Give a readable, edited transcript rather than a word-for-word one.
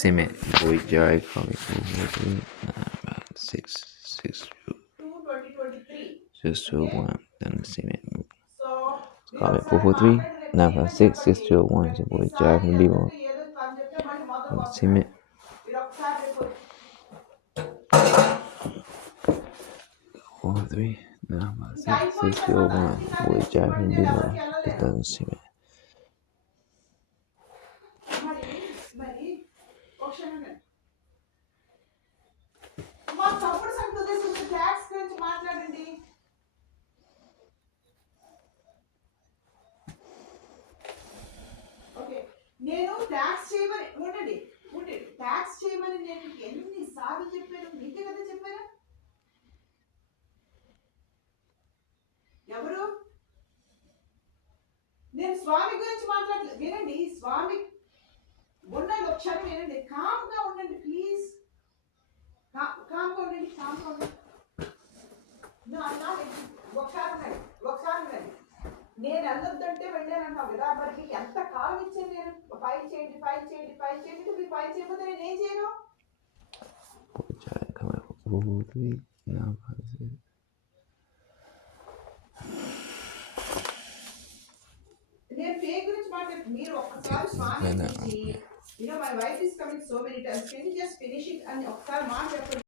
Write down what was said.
Cement with jar comic 6 2 1 then cement comic 443 956 6201 your boy Jar from the B-Ball cement 443 956 6201 boy Jar from the B-Ball it doesn't cement మా తమ్ముడు సంగతి ట్యాక్స్ గురించి మాట్లాడండి. ఓకే నేను ట్యాక్స్ చేయమని ఉండండి ట్యాక్స్ చేయమని నేను ఎన్నిసార్లు చెప్పాను, మీకే కదా చెప్పాను. ఎవరు నేను స్వామి గురించి మాట్లాడలేదు. వినండి, స్వామి ఉండండి, ఒకసారి వినండి, కామ్గా ఉండండి ప్లీజ్, కామ్గా ఉండండి, కామ్గా ఉండండి. ఒకసారి ఉండండి. నేను వెళ్ళొద్దంటే వెళ్ళానంటావు కదా, మరి ఎంత కాలం ఇచ్చాను నేను, ఫైల్ చేయండి మీరు ఫైల్ చేయకపోతే నేను ఏం చేయను. నేను పే గురించి మాట్లాడుతున్నాను. మీరు ఒక్కసారి Swami my wife is coming so many times, can you just finish it అని ఒకసారి మాట చెప్పండి.